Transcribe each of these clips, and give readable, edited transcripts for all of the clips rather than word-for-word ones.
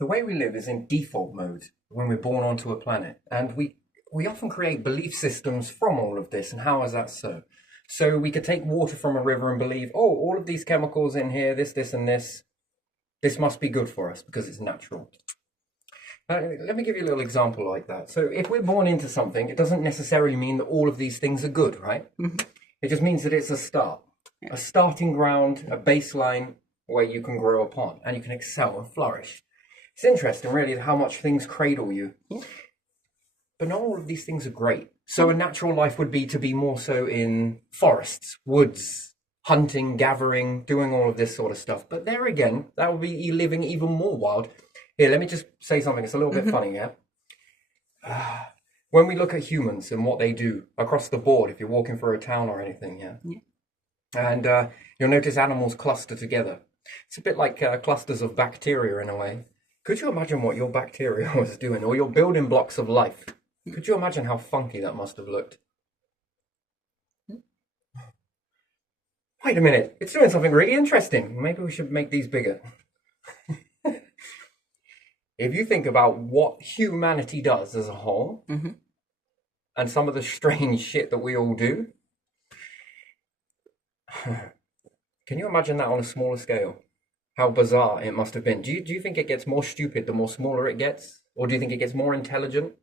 The way we live is in default mode when we're born onto a planet, and we often create belief systems from all of this. And how is that so? So we could take water from a river and believe, oh, all of these chemicals in here, this, and this must be good for us because it's natural. Let me give you a little example like that. So if we're born into something, it doesn't necessarily mean that all of these things are good, right? It just means that it's a start, a starting ground, a baseline where you can grow upon and you can excel and flourish. It's interesting, really, how much things cradle you. But not all of these things are great. So a natural life would be to be more so in forests, woods, hunting, gathering, doing all of this sort of stuff. But there again, that would be living even more wild. Here, let me just say something. It's a little bit funny, yeah? When we look at humans and what they do across the board, if you're walking through a town or anything, yeah? And you'll notice animals cluster together. It's a bit like clusters of bacteria in a way. Could you imagine what your bacteria was doing, or your building blocks of life? Could you imagine how funky that must have looked? Wait a minute, it's doing something really interesting. Maybe we should make these bigger. If you think about what humanity does as a whole, and some of the strange shit that we all do, can you imagine that on a smaller scale? How bizarre it must have been. Do you think it gets more stupid the more smaller it gets? Or do you think it gets more intelligent?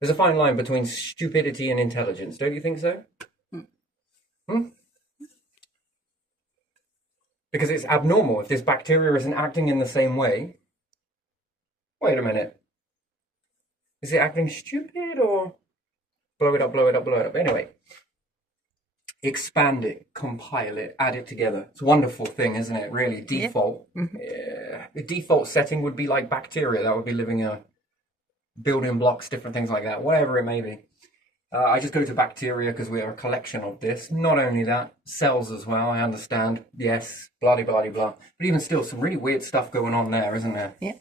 There's a fine line between stupidity and intelligence, don't you think so? Because it's abnormal. If this bacteria isn't acting in the same way, wait a minute. Is it acting stupid or blow it up, blow it up, blow it up? Anyway, expand it, compile it, add it together. It's a wonderful thing, isn't it? Really, default. Yeah. The default setting would be like bacteria. That would be living in building blocks, different things like that, whatever it may be. I just go to bacteria because we are a collection of this. Not only that, cells as well, I understand. Yes, blah, blah, blah, blah. But even still, some really weird stuff going on there, isn't there? Yeah.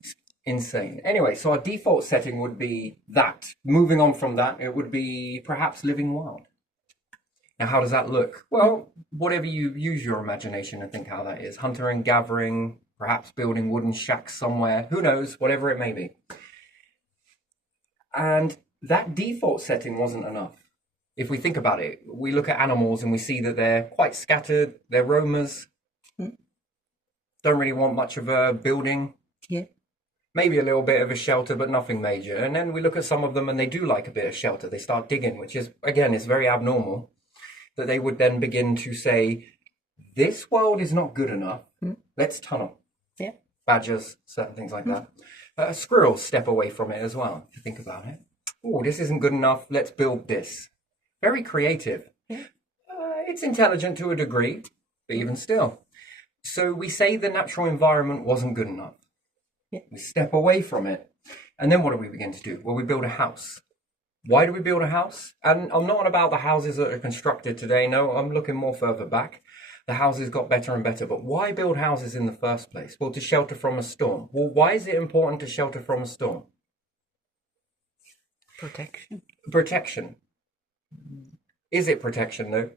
It's insane. Anyway, so our default setting would be that. Moving on from that, it would be perhaps living wild. Now, how does that look? Well, whatever you use your imagination and think how that is. Hunter and gathering, perhaps building wooden shacks somewhere. Who knows? Whatever it may be. And that default setting wasn't enough. If we think about it, we look at animals and we see that they're quite scattered. They're roamers. Don't really want much of a building. Yeah. Maybe a little bit of a shelter, but nothing major. And then we look at some of them and they do like a bit of shelter. They start digging, which is, again, it's very abnormal. That they would then begin to say, this world is not good enough. Let's tunnel. Yeah. Badgers, certain things like that. Squirrels step away from it as well, if you think about it. Oh, this isn't good enough. Let's build this. Very creative. Yeah. It's intelligent to a degree, but even still. So we say the natural environment wasn't good enough. Yeah. We step away from it. And then what do we begin to do? Well, we build a house. Why do we build a house? And I'm not on about the houses that are constructed today. No, I'm looking more further back. The houses got better and better. But why build houses in the first place? Well, to shelter from a storm. Well, why is it important to shelter from a storm? Protection. Protection. Is it protection, though?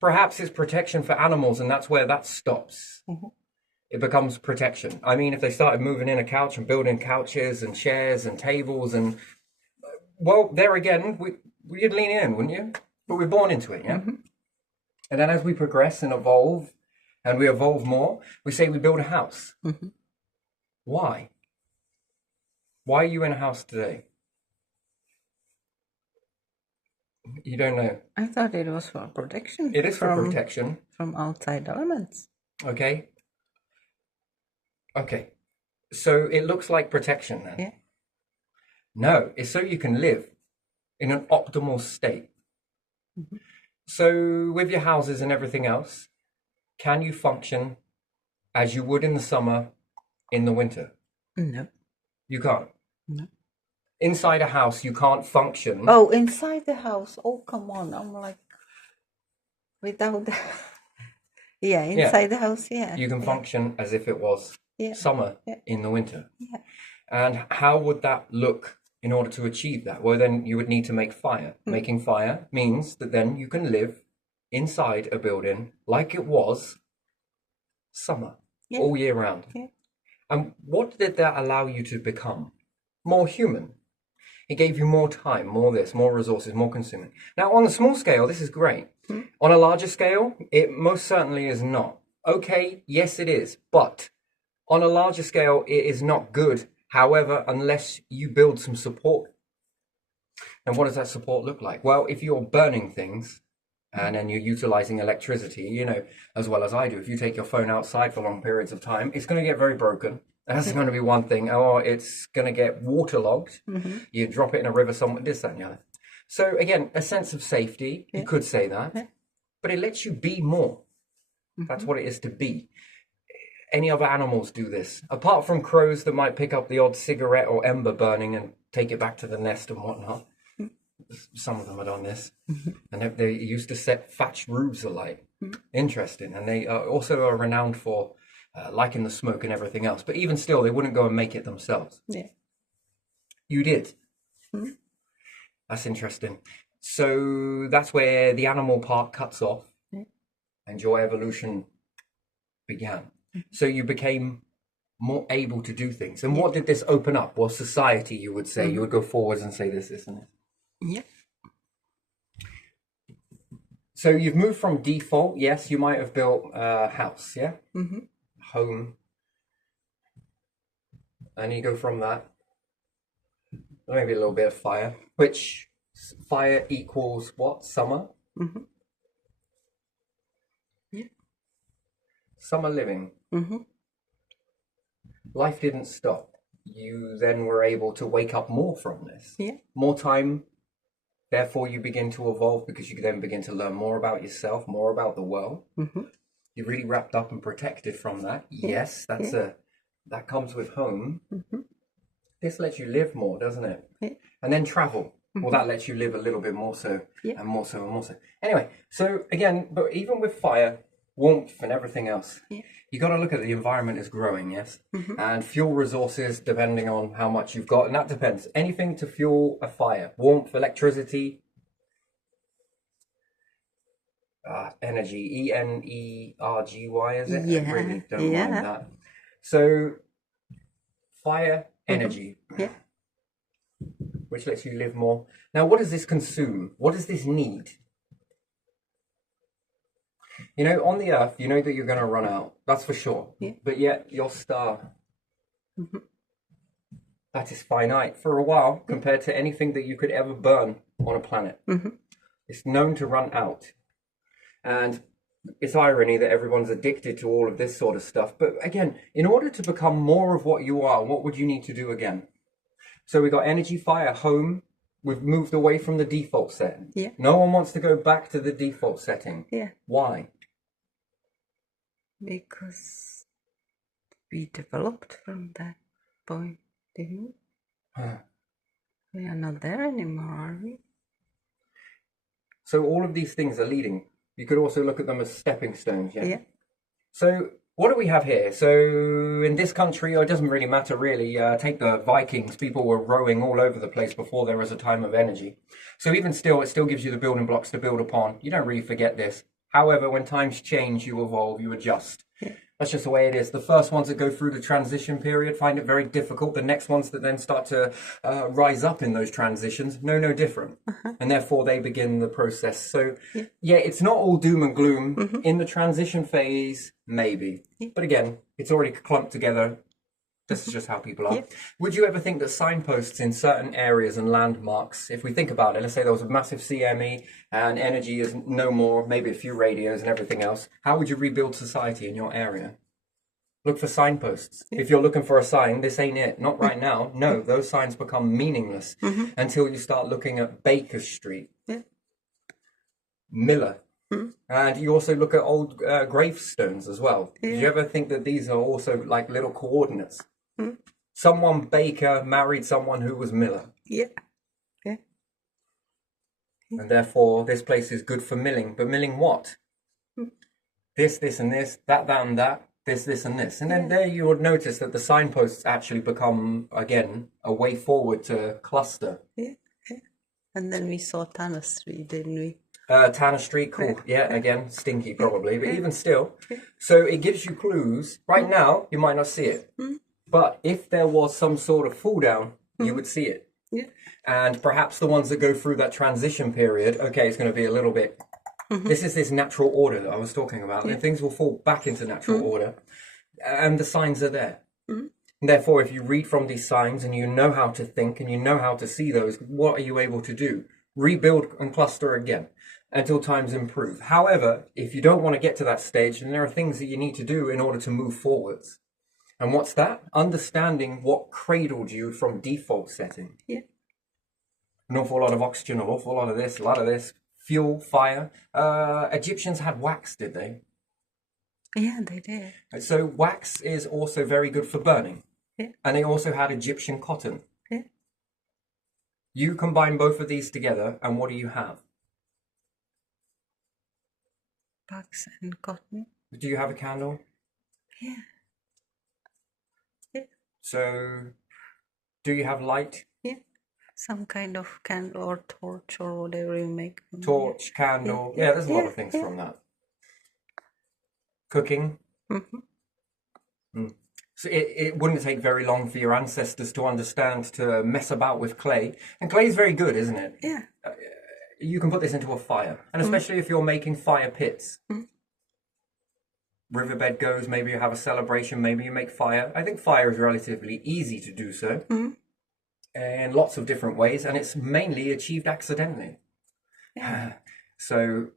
Perhaps it's protection for animals, and that's where that stops. It becomes protection. I mean, if they started moving in a couch and building couches and chairs and tables and... Well, there again, we'd lean in, wouldn't you? But we're born into it, yeah? And then as we progress and evolve, and we evolve more, we say we build a house. Why? Why are you in a house today? You don't know. I thought it was for protection. It is for protection. From outside elements. Okay. Okay. So it looks like protection then. Yeah. No, it's so you can live in an optimal state. So with your houses and everything else, can you function as you would in the summer, in the winter? No. You can't. No. Inside a house, you can't function. Oh, inside the house. Oh, come on. I'm like, without the... Yeah, inside the house, yeah. You can function as if it was summer in the winter. Yeah. And how would that look in order to achieve that? Well, then you would need to make fire. Making fire means that then you can live inside a building like it was summer all year round. Yeah. And what did that allow you to become? More human. It gave you more time, more this, more resources, more consuming. Now, on a small scale, this is great. On a larger scale, it most certainly is not. Okay, yes, it is. But on a larger scale, it is not good. However, unless you build some support. And what does that support look like? Well, if you're burning things and then you're utilizing electricity, you know, as well as I do, if you take your phone outside for long periods of time, it's going to get very broken. That's going to be one thing. Or it's going to get waterlogged. You drop it in a river somewhere, this, that, and the other. So again, a sense of safety, you could say that, but it lets you be more. That's what it is to be. Any other animals do this, apart from crows that might pick up the odd cigarette or ember burning and take it back to the nest and whatnot. Some of them have done this, and they used to set thatched roofs alight. Interesting, and they also are renowned for liking the smoke and everything else. But even still, they wouldn't go and make it themselves. Yeah, you did. That's interesting. So that's where the animal part cuts off, and your evolution began. So you became more able to do things. And what did this open up? Well, society, you would say. You would go forwards and say this, isn't it? Yeah. So you've moved from default. Yes, you might have built a house, yeah? Home. And you go from that. Maybe a little bit of fire, which fire equals what? Summer? Yeah. Summer living. Life didn't stop. You then were able to wake up more from this. Yeah. More time. Therefore, you begin to evolve because you then begin to learn more about yourself, more about the world. You're really wrapped up and protected from that. Yes, that comes with home. This lets you live more, doesn't it? And then travel. Well, that lets you live a little bit more so, and more so, and more so. Anyway, so again, but even with fire, warmth, and everything else, you got to look at the environment is growing, yes? And fuel resources, depending on how much you've got, and that depends. Anything to fuel a fire, warmth, electricity, energy, E-N-E-R-G-Y, is it? Yeah. I really don't mind that. So, fire, energy, which lets you live more. Now, what does this consume? What does this need? You know, on the Earth, you know that you're going to run out. That's for sure. But yet, your star, that is finite for a while compared to anything that you could ever burn on a planet. It's known to run out. And it's irony that everyone's addicted to all of this sort of stuff. But again, in order to become more of what you are, what would you need to do again? So we got energy, fire, home. We've moved away from the default setting. No one wants to go back to the default setting. Why? Because we developed from that point, didn't we? We are not there anymore, are we? So all of these things are leading. You could also look at them as stepping stones, So what do we have here? So in this country, it doesn't really matter really. Take the Vikings. People were rowing all over the place before there was a time of energy. So even still, it still gives you the building blocks to build upon. You don't really forget this. However, when times change, you evolve, you adjust. That's just the way it is. The first ones that go through the transition period find it very difficult. The next ones that then start to rise up in those transitions, no different. And therefore, they begin the process. So, it's not all doom and gloom. In the transition phase, maybe. But again, it's already clumped together. This is just how people are. Would you ever think that signposts in certain areas and landmarks, if we think about it, let's say there was a massive CME and energy is no more, maybe a few radios and everything else, how would you rebuild society in your area? Look for signposts. If you're looking for a sign, this ain't it. Not right now. No, those signs become meaningless until you start looking at Baker Street, Miller. And you also look at old gravestones as well. Do you ever think that these are also like little coordinates? Someone Baker married someone who was Miller. And therefore, this place is good for milling. But milling what? This, and this, that, and that, this, and this. And then there you would notice that the signposts actually become, again, a way forward to cluster. And then we saw Tanner Street, didn't we? Tanner Street, cool. Again, stinky probably, but even still. So it gives you clues. Right now, you might not see it. But if there was some sort of fall down, you would see it. Yeah. And perhaps the ones that go through that transition period, okay, it's going to be a little bit. This is this natural order that I was talking about. And things will fall back into natural order, and the signs are there. And therefore, if you read from these signs and you know how to think and you know how to see those, what are you able to do? Rebuild and cluster again until times improve. However, if you don't want to get to that stage, then there are things that you need to do in order to move forwards. And what's that? Understanding what cradled you from default setting. Yeah. An awful lot of oxygen, an awful lot of this, a lot of this. Fuel, fire. Egyptians had wax, did they? Yeah, they did. So wax is also very good for burning. Yeah. And they also had Egyptian cotton. Yeah. You combine both of these together, and what do you have? Wax and cotton. Do you have a candle? Yeah. Yeah. So, do you have light? Yeah. Some kind of candle or torch or whatever you make. Torch, candle. Yeah, there's a lot of things from that. Cooking. So it wouldn't take very long for your ancestors to understand to mess about with clay. And clay is very good, isn't it? Yeah. You can put this into a fire. And especially if you're making fire pits. Riverbed goes, maybe you have a celebration, maybe you make fire. I think fire is relatively easy to do so. In lots of different ways. And it's mainly achieved accidentally. Yeah. So...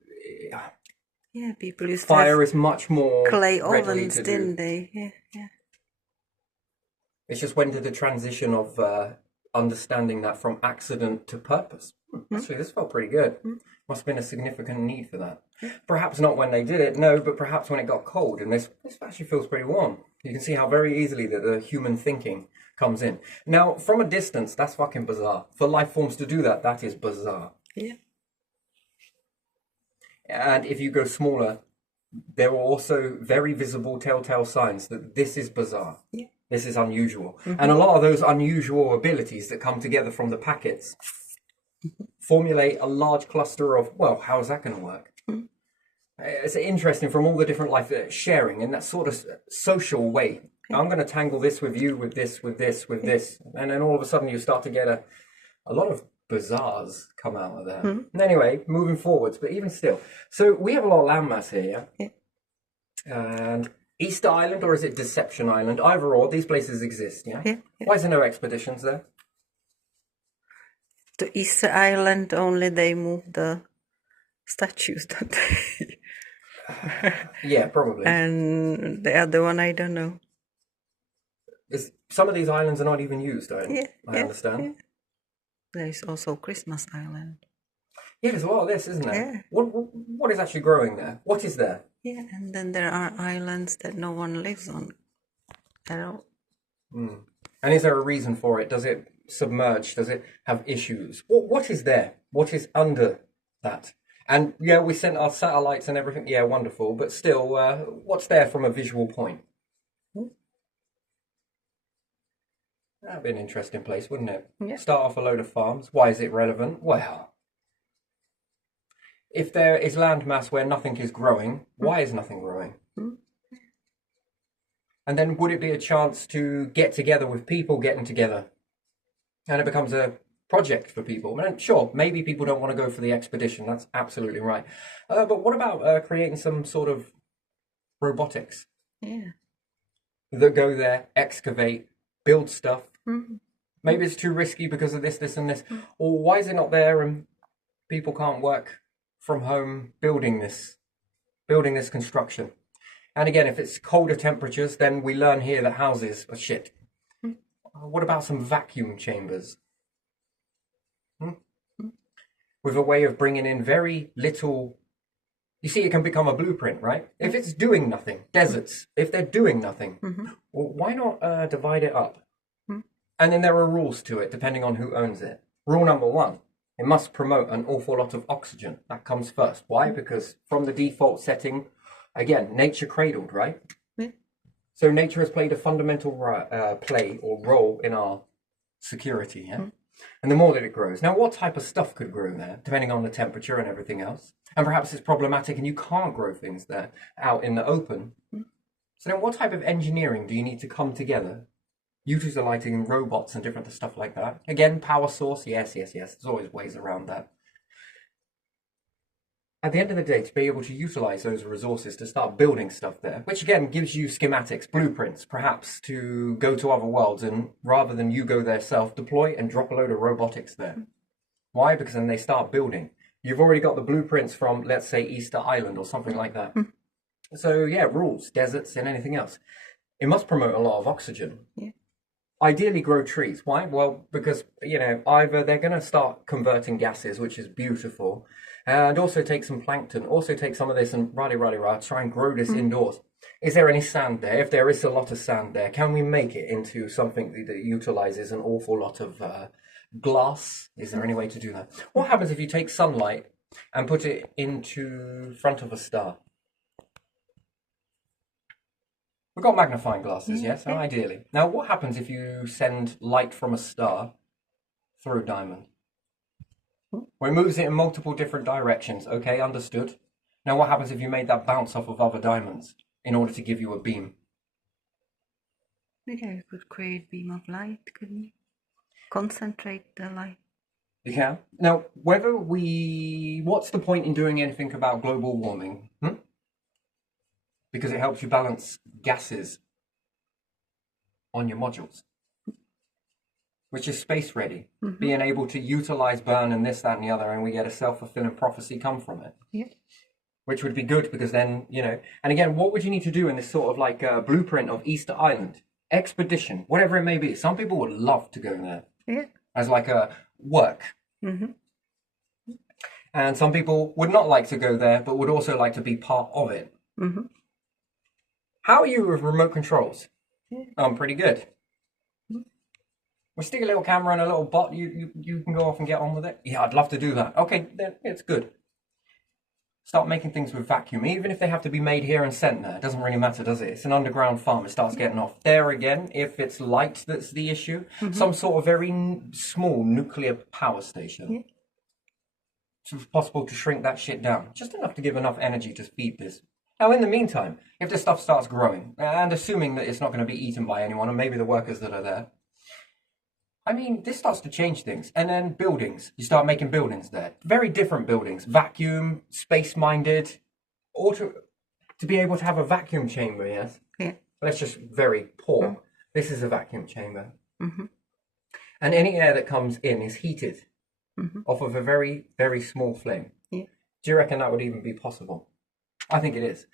Yeah, people used fire to have is much more clay readily ovens, to didn't do. they? Yeah, yeah. It's just when did the transition of understanding that from accident to purpose? Actually, this felt pretty good. Must have been a significant need for that. Perhaps not when they did it, no, but perhaps when it got cold. And this actually feels pretty warm. You can see how very easily that the human thinking comes in. Now, from a distance, that's fucking bizarre. For life forms to do that, that is bizarre. Yeah. And if you go smaller, there are also very visible telltale signs that this is bizarre. Yeah. This is unusual. And a lot of those unusual abilities that come together from the packets formulate a large cluster of, well, how is that going to work? It's interesting from all the different life sharing in that sort of social way. I'm going to tangle this with you, with this, with this, with this. And then all of a sudden you start to get a lot of bizarres come out of there. Anyway, moving forwards, but even still. So we have a lot of landmass here, yeah? And Easter Island, or is it Deception Island? Either or, these places exist, yeah? Yeah. Why is there no expeditions there? To Easter Island only they move the statues, don't they? Yeah, probably. And the other one, I don't know. Some of these islands are not even used, I understand. Yeah. There's also Christmas Island. Yeah, there's a lot of this, isn't there? Yeah. What is actually growing there? What is there? Yeah, and then there are islands that no one lives on at all. And is there a reason for it? Does it submerge? Does it have issues? What is there? What is under that? And yeah, we sent our satellites and everything. Yeah, wonderful. But still, what's there from a visual point? That'd be an interesting place, wouldn't it? Yeah. Start off a load of farms. Why is it relevant? Well, if there is landmass where nothing is growing, why is nothing growing? And then would it be a chance to get together with people getting together? And it becomes a project for people. And sure, maybe people don't want to go for the expedition. That's absolutely right. But what about creating some sort of robotics? Yeah. That go there, excavate, build stuff. Maybe it's too risky because of this, this, and this. Or why is it not there and people can't work from home building this construction? And again, if it's colder temperatures, then we learn here that houses are shit. What about some vacuum chambers? With a way of bringing in very little... You see, it can become a blueprint, right? If it's doing nothing, deserts, if they're doing nothing, well, why not divide it up? And then there are rules to it, depending on who owns it. Rule number 1, it must promote an awful lot of oxygen. That comes first. Why? Because from the default setting, again, nature cradled, right? So nature has played a fundamental play or role in our security, yeah? And the more that it grows. Now, what type of stuff could grow there, depending on the temperature and everything else? And perhaps it's problematic and you can't grow things there out in the open. So then what type of engineering do you need to come together utilizing robots and different stuff like that. Again, power source, yes. There's always ways around that. At the end of the day, to be able to utilize those resources to start building stuff there, which again gives you schematics, blueprints, perhaps to go to other worlds, and rather than you go there self-deploy and drop a load of robotics there. Why? Because then they start building. You've already got the blueprints from, let's say, Easter Island or something like that. So yeah, rules, deserts, and anything else. It must promote a lot of oxygen. Yeah. Ideally grow trees. Why? Well, because, either they're going to start converting gases, which is beautiful, and also take some plankton, also take some of this and try and grow this indoors. Is there any sand there? If there is a lot of sand there, can we make it into something that utilizes an awful lot of glass? Is there any way to do that? What happens if you take sunlight and put it into front of a star? We've got magnifying glasses, yes, ideally. Now, what happens if you send light from a star through a diamond? Well, it moves it in multiple different directions. Okay, understood. Now, what happens if you made that bounce off of other diamonds in order to give you a beam? Yeah, you could create beam of light, couldn't you? Concentrate the light. Yeah. Now, what's the point in doing anything about global warming? Because it helps you balance gases on your modules, which is space ready, being able to utilize burn and this, that, and the other, and we get a self-fulfilling prophecy come from it. Yeah. Which would be good because then, and again, what would you need to do in this sort of like blueprint of Easter Island? Expedition, whatever it may be. Some people would love to go there. Yeah. As like a work. And some people would not like to go there, but would also like to be part of it. How are you with remote controls? Yeah. I'm pretty good. We stick a little camera and a little bot, you can go off and get on with it? Yeah, I'd love to do that. Okay, then it's good. Start making things with vacuum, even if they have to be made here and sent there. It doesn't really matter, does it? It's an underground farm. It starts getting off. There again, if it's light that's the issue, some sort of very small nuclear power station. Yeah. So it's possible to shrink that shit down. Just enough to give enough energy to feed this. Now, in the meantime, if this stuff starts growing, and assuming that it's not going to be eaten by anyone, and maybe the workers that are there, I mean, this starts to change things. And then buildings. You start making buildings there. Very different buildings. Vacuum, space-minded. To be able to have a vacuum chamber, yes? Yeah. That's just very poor. This is a vacuum chamber. And any air that comes in is heated off of a very, very small flame. Yeah. Do you reckon that would even be possible? I think it is.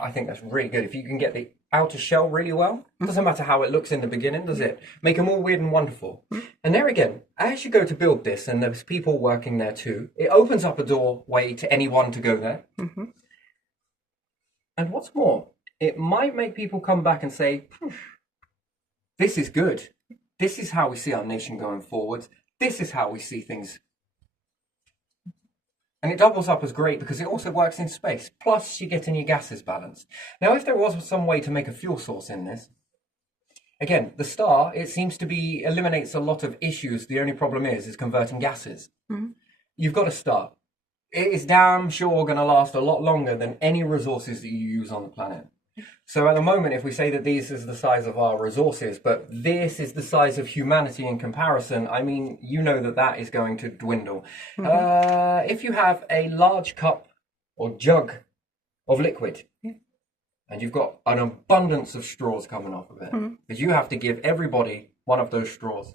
I think that's really good. If you can get the outer shell really well, doesn't matter how it looks in the beginning, does it? Make them all weird and wonderful. And there again, as you go to build this, and there's people working there too, it opens up a doorway to anyone to go there. And what's more, it might make people come back and say, this is good. This is how we see our nation going forward. This is how we see things. And it doubles up as great because it also works in space. Plus, you're getting your gases balanced. Now, if there was some way to make a fuel source in this, again, the star, it seems to be eliminates a lot of issues. The only problem is converting gases. You've got a star. It is damn sure going to last a lot longer than any resources that you use on the planet. So at the moment, if we say that this is the size of our resources, but this is the size of humanity in comparison, I mean, you know that is going to dwindle. If you have a large cup or jug of liquid, and you've got an abundance of straws coming off of it, because you have to give everybody one of those straws.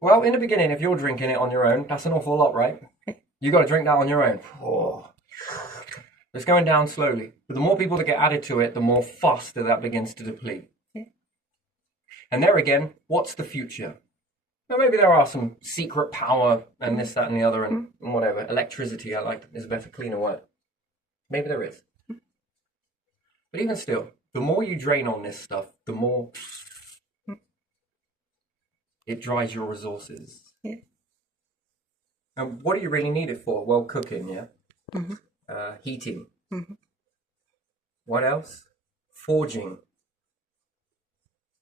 Well, in the beginning, if you're drinking it on your own, that's an awful lot, right? You got to drink that on your own. It's going down slowly. But the more people that get added to it, the more faster that begins to deplete. And there again, what's the future? Now, maybe there are some secret power and this, that, and the other, and whatever. Electricity, I like, is a better, cleaner word. Maybe there is. But even still, the more you drain on this stuff, the more it dries your resources. And what do you really need it for? Well, cooking, yeah? Heating. What else? Forging.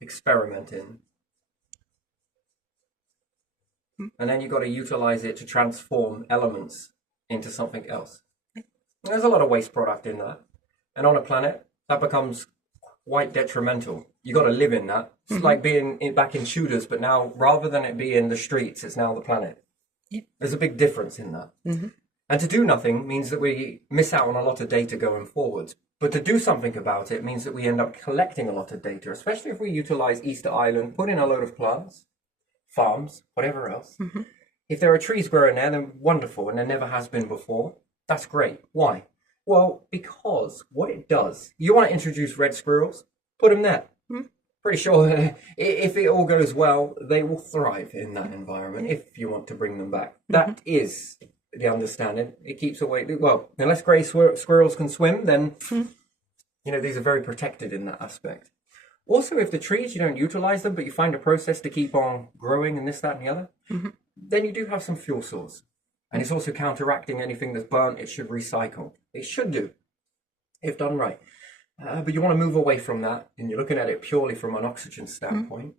Experimenting. And then you've got to utilize it to transform elements into something else. And there's a lot of waste product in that. And on a planet, that becomes quite detrimental. You got to live in that. It's like being back in Tudors, but now rather than it being the streets, it's now the planet. Yeah. There's a big difference in that. And to do nothing means that we miss out on a lot of data going forwards. But to do something about it means that we end up collecting a lot of data, especially if we utilize Easter Island, put in a load of plants, farms, whatever else. If there are trees growing there, then wonderful, and there never has been before. That's great. Why? Well, because what it does, you want to introduce red squirrels, put them there. Pretty sure that if it all goes well, they will thrive in that environment if you want to bring them back. That is the understanding. It keeps away, well, unless grey squirrels can swim, then, you know, these are very protected in that aspect. Also, if the trees, you don't utilize them, but you find a process to keep on growing and this, that, and the other, then you do have some fuel source. And it's also counteracting anything that's burnt. It should recycle. It should do, if done right. But you want to move away from that, and you're looking at it purely from an oxygen standpoint.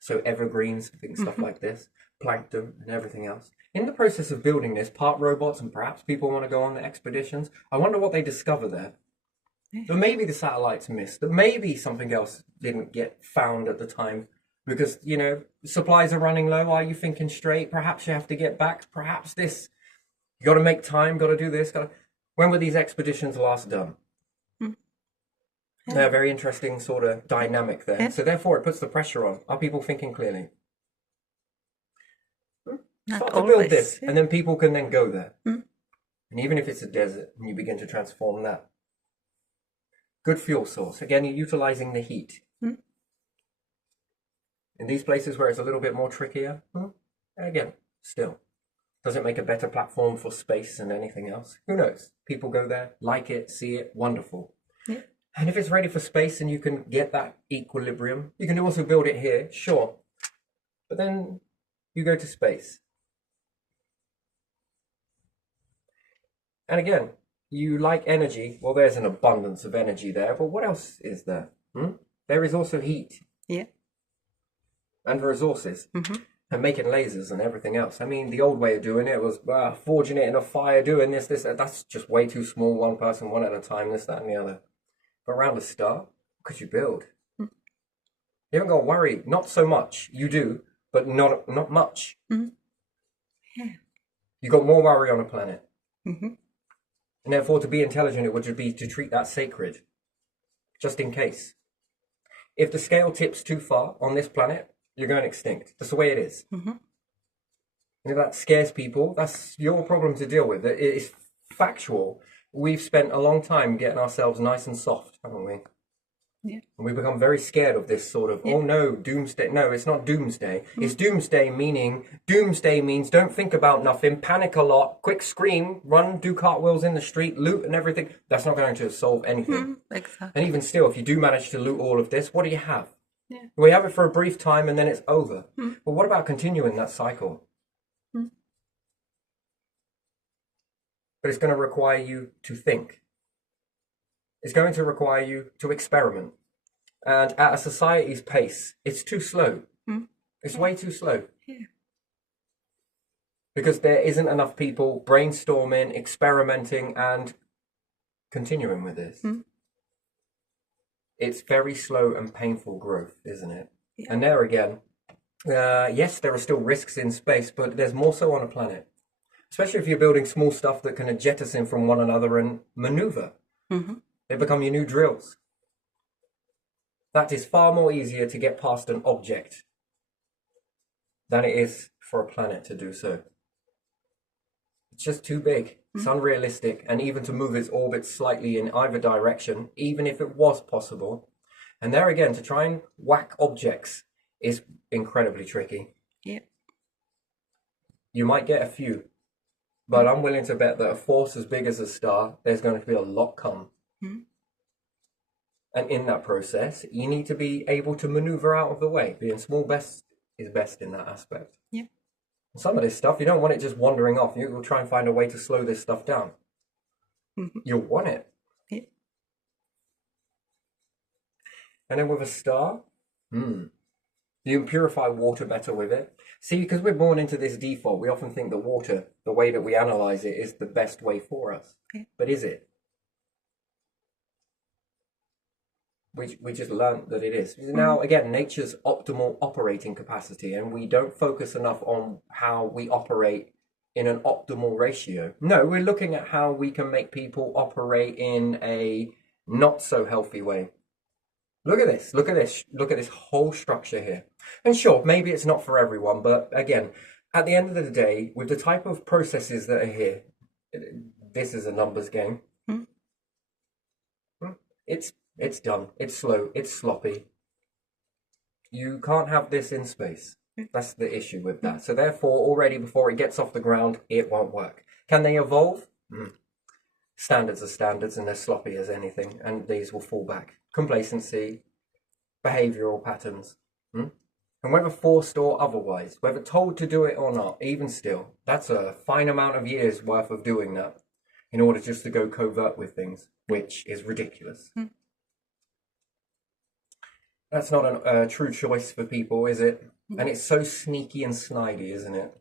So evergreens, things, stuff like this, plankton, and everything else. In the process of building this, part robots, and perhaps people want to go on the expeditions, I wonder what they discover there. But maybe the satellites missed. But maybe something else didn't get found at the time. Because, you know, supplies are running low. Are you thinking straight? Perhaps you have to get back. Perhaps this. You got to make time. Got to do this. When were these expeditions last done? They're a very interesting sort of dynamic there. So therefore, it puts the pressure on. Are people thinking clearly? Start to build this, and then people can then go there. And even if it's a desert, and you begin to transform that. Good fuel source. Again, you're utilizing the heat. In these places where it's a little bit more trickier, again, still. Does it make a better platform for space than anything else? Who knows? People go there, like it, see it, wonderful. Yeah. And if it's ready for space and you can get that equilibrium, you can also build it here, sure. But then you go to space. And again, you like energy. Well, there's an abundance of energy there, but what else is there? There is also heat. Yeah. And resources. And making lasers and everything else. I mean, the old way of doing it was forging it in a fire, doing this, that's just way too small, one person, one at a time, this, that, and the other. But around a star, what could you build? You haven't got to worry, not so much. You do, but not much. Yeah. You've got more worry on a planet. And therefore, to be intelligent, it would just be to treat that sacred, just in case. If the scale tips too far on this planet, you're going extinct. That's the way it is. And if that scares people, that's your problem to deal with. It is factual. We've spent a long time getting ourselves nice and soft, haven't we? Yeah. And we've become very scared of this sort of, oh no, doomsday. No, it's not doomsday. It's doomsday means don't think about nothing, panic a lot, quick scream, run, do cartwheels in the street, loot and everything. That's not going to solve anything. Exactly. And even still, if you do manage to loot all of this, what do you have? Yeah. We have it for a brief time and then it's over. But what about continuing that cycle? But it's going to require you to think. It's going to require you to experiment. And at a society's pace, it's too slow. It's way too slow. Yeah. Because there isn't enough people brainstorming, experimenting, and continuing with this. It's very slow and painful growth, isn't it? Yeah. And there again, yes, there are still risks in space, but there's more so on a planet. Especially if you're building small stuff that can jettison from one another and maneuver. They become your new drills. That is far more easier to get past an object than it is for a planet to do so. It's just too big. It's unrealistic. And even to move its orbit slightly in either direction, even if it was possible. And there again, to try and whack objects is incredibly tricky. Yeah. You might get a few. But I'm willing to bet that a force as big as a star, there's going to be a lot come. And in that process, you need to be able to maneuver out of the way. Being small best is best in that aspect. Yeah. Some of this stuff, you don't want it just wandering off. You'll try and find a way to slow this stuff down. You'll want it. Yeah. And then with a star, you purify water better with it. See, because we're born into this default, we often think that water, the way that we analyze it, is the best way for us. Yeah. But is it? We just learned that it is. Now, again, nature's optimal operating capacity, and we don't focus enough on how we operate in an optimal ratio. No, we're looking at how we can make people operate in a not so healthy way. Look at this, look at this, look at this whole structure here. And sure, maybe it's not for everyone, but again, at the end of the day, with the type of processes that are here, this is a numbers game. It's done. It's slow. It's sloppy. You can't have this in space. That's the issue with that. So therefore, already before it gets off the ground, it won't work. Can they evolve? Standards are standards, and they're sloppy as anything, and these will fall back. Complacency, behavioral patterns. And whether forced or otherwise, whether told to do it or not, even still, that's a fine amount of years worth of doing that in order just to go covert with things, which is ridiculous. That's not a true choice for people, is it? And it's so sneaky and snidey, isn't it?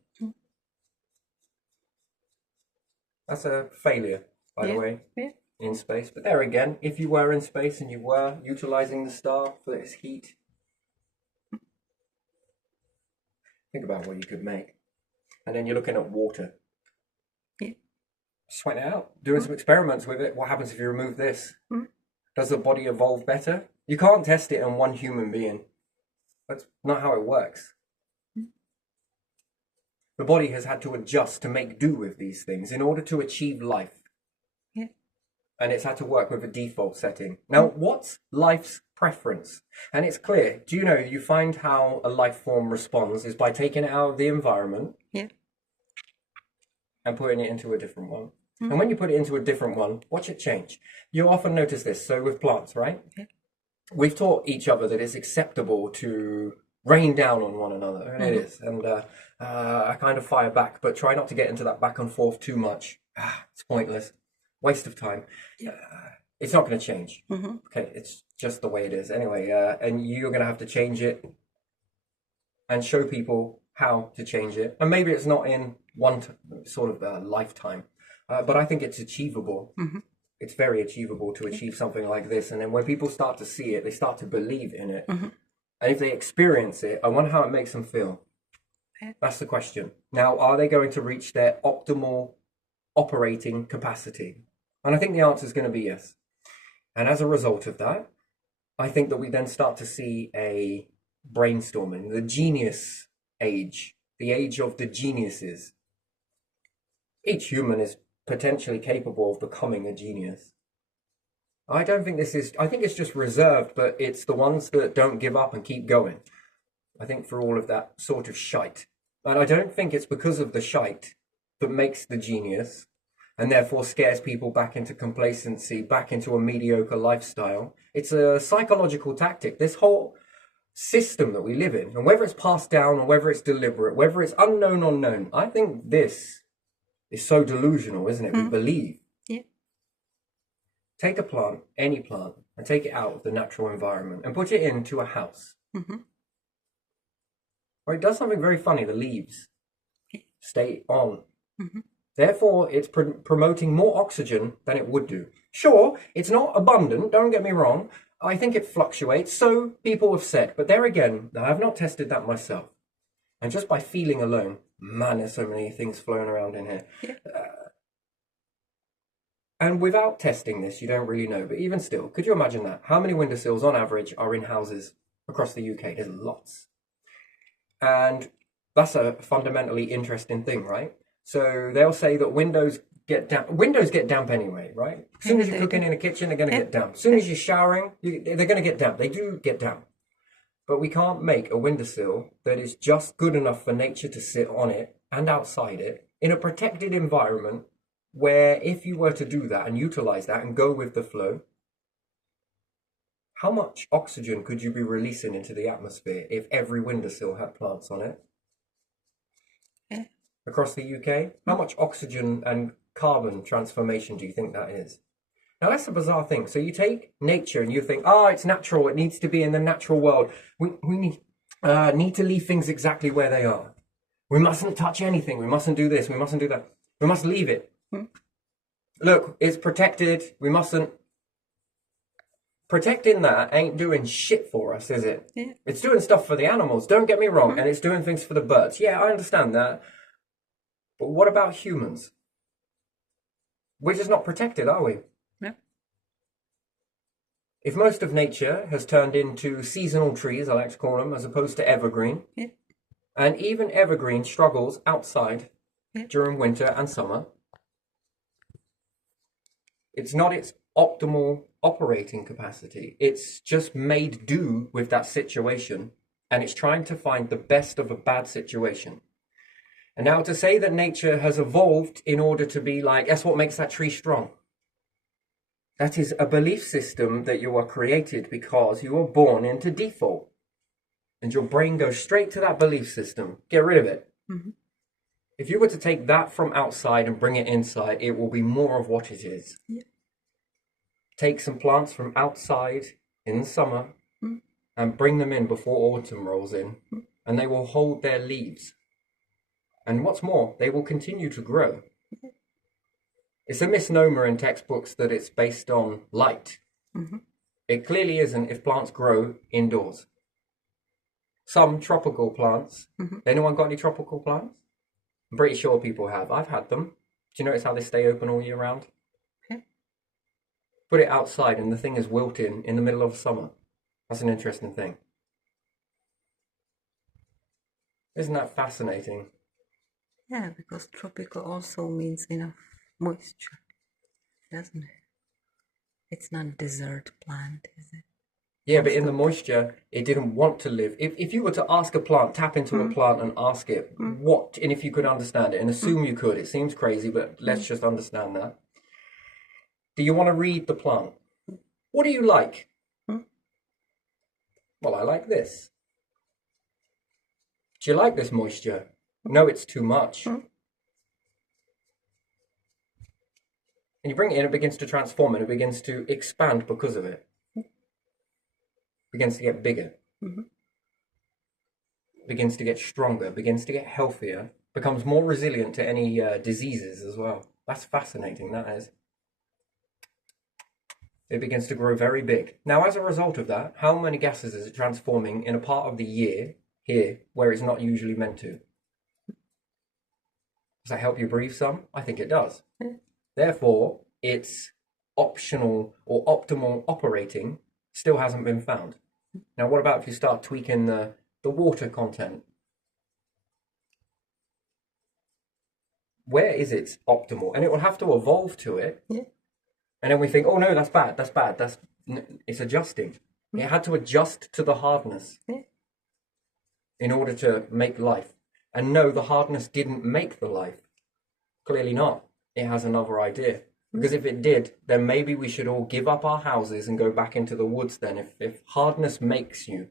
That's a failure, by the way, in space. But there again, if you were in space and you were utilizing the star for its heat, think about what you could make. And then you're looking at water. Sweat it out. Doing some experiments with it. What happens if you remove this? Does the body evolve better? You can't test it on one human being. That's not how it works. The body has had to adjust to make do with these things in order to achieve life. And it's had to work with a default setting. Now, what's life's preference? And it's clear. Do you know, you find how a life form responds is by taking it out of the environment and putting it into a different one. And when you put it into a different one, watch it change. You'll often notice this. So with plants, right? We've taught each other that it's acceptable to rain down on one another, and it is. And I kind of fire back, but try not to get into that back and forth too much. It's pointless. Waste of time. It's not going to change. Okay, it's just the way it is. Anyway, and you're going to have to change it and show people how to change it. And maybe it's not in one sort of lifetime, but I think it's achievable. It's very achievable to achieve something like this. And then when people start to see it, they start to believe in it. And if they experience it, I wonder how it makes them feel. That's the question. Now, are they going to reach their optimal operating capacity? And I think the answer is going to be yes. And as a result of that, I think that we then start to see a brainstorming, the genius age, the age of the geniuses. Each human is potentially capable of becoming a genius. I don't think this is, I think it's just reserved, but it's the ones that don't give up and keep going. I think for all of that sort of shite. And I don't think it's because of the shite that makes the genius and therefore scares people back into complacency, back into a mediocre lifestyle. It's a psychological tactic. This whole system that we live in, and whether it's passed down or whether it's deliberate, whether it's unknown or known, I think this is so delusional, isn't it? We believe. Take a plant, any plant, and take it out of the natural environment and put it into a house. Or it does something very funny. The leaves stay on. Therefore, it's promoting more oxygen than it would do. Sure, it's not abundant, don't get me wrong. I think it fluctuates, so people have said. But there again, I have not tested that myself. And just by feeling alone, man, there's so many things flowing around in here. And without testing this, you don't really know. But even still, could you imagine that? How many windowsills on average are in houses across the UK? There's lots. And that's a fundamentally interesting thing, right? So they'll say that windows get damp. Windows get damp anyway, right? As soon as you're cooking in a kitchen, they're going to get damp. As soon as you're showering, they're going to get damp. They do get damp. But we can't make a windowsill that is just good enough for nature to sit on it and outside it in a protected environment where if you were to do that and utilize that and go with the flow, how much oxygen could you be releasing into the atmosphere if every windowsill had plants on it? Across the UK, how much oxygen and carbon transformation do you think that is? Now that's a bizarre thing. So you take nature and you think, it's natural, it needs to be in the natural world. We need to leave things exactly where they are. We mustn't touch anything, we mustn't do this, we mustn't do that. We must leave it. Look, it's protected, we mustn't. protecting that ain't doing shit for us, is it? Yeah. It's doing stuff for the animals, don't get me wrong, and it's doing things for the birds. Yeah, I understand that. But what about humans? We're just not protected, are we? Yeah. If most of nature has turned into seasonal trees, I like to call them, as opposed to evergreen, Yeah. and even evergreen struggles outside Yeah. during winter and summer, it's not its optimal operating capacity. It's just made do with that situation, and it's trying to find the best of a bad situation. And now to say that nature has evolved in order to be like, that's what makes that tree strong. That is a belief system that you are created because you were born into default. And your brain goes straight to that belief system. Get rid of it. Mm-hmm. If you were to take that from outside and bring it inside, it will be more of what it is. Yeah. Take some plants from outside in the summer and bring them in before autumn rolls in, and they will hold their leaves. And what's more, they will continue to grow. It's a misnomer in textbooks that it's based on light. Mm-hmm. It clearly isn't if plants grow indoors. Some tropical plants. Anyone got any tropical plants? I'm pretty sure people have. I've had them. Do you notice how they stay open all year round? Yeah. Put it outside and the thing is wilting in the middle of summer. That's an interesting thing. Isn't that fascinating? Yeah, because tropical also means enough moisture, doesn't it? It's not desert plant, is it? Yeah, but in the moisture, it didn't want to live. If you were to ask a plant, tap into a plant and ask it what, and if you could understand it, and assume you could, it seems crazy, but let's just understand that. Do you want to read the plant? What do you like? Well, I like this. Do you like this moisture? No, it's too much. And you bring it in, it begins to transform and it begins to expand because of it. Begins to get bigger. Begins to get stronger, begins to get healthier, becomes more resilient to any diseases as well. That's fascinating, that is. It begins to grow very big. Now, as a result of that, how many gases is it transforming in a part of the year here where it's not usually meant to? Does that help you breathe some? I think it does. Therefore, its optional or optimal operating still hasn't been found. Now, what about if you start tweaking the water content? Where is its optimal? And it will have to evolve to it. Yeah. And then we think, oh no, that's bad, that's bad, it's adjusting. It had to adjust to the hardness in order to make life. And no, the hardness didn't make the life. Clearly not. It has another idea. Because if it did, then maybe we should all give up our houses and go back into the woods then, if hardness makes you.